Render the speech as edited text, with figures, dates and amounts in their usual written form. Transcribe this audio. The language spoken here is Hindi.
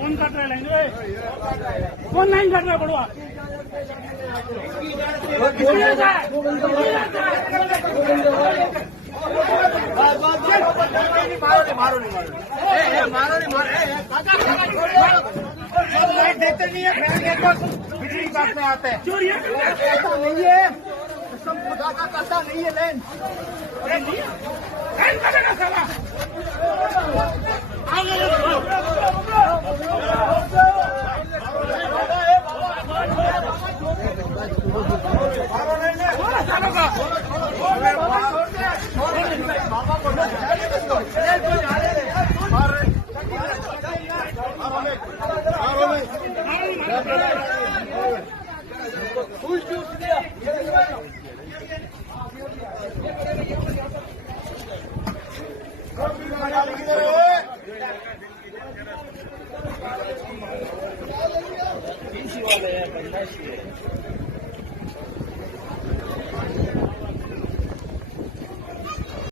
कौन काट रहा है लाइन? कौन लाइन काट रहा है बड़ुआ? लाइट देखते नहीं है, बिजली काटने आते हैं। ऐसा नहीं है, सब खुदा का करता नहीं है। लाइन करेगा साला।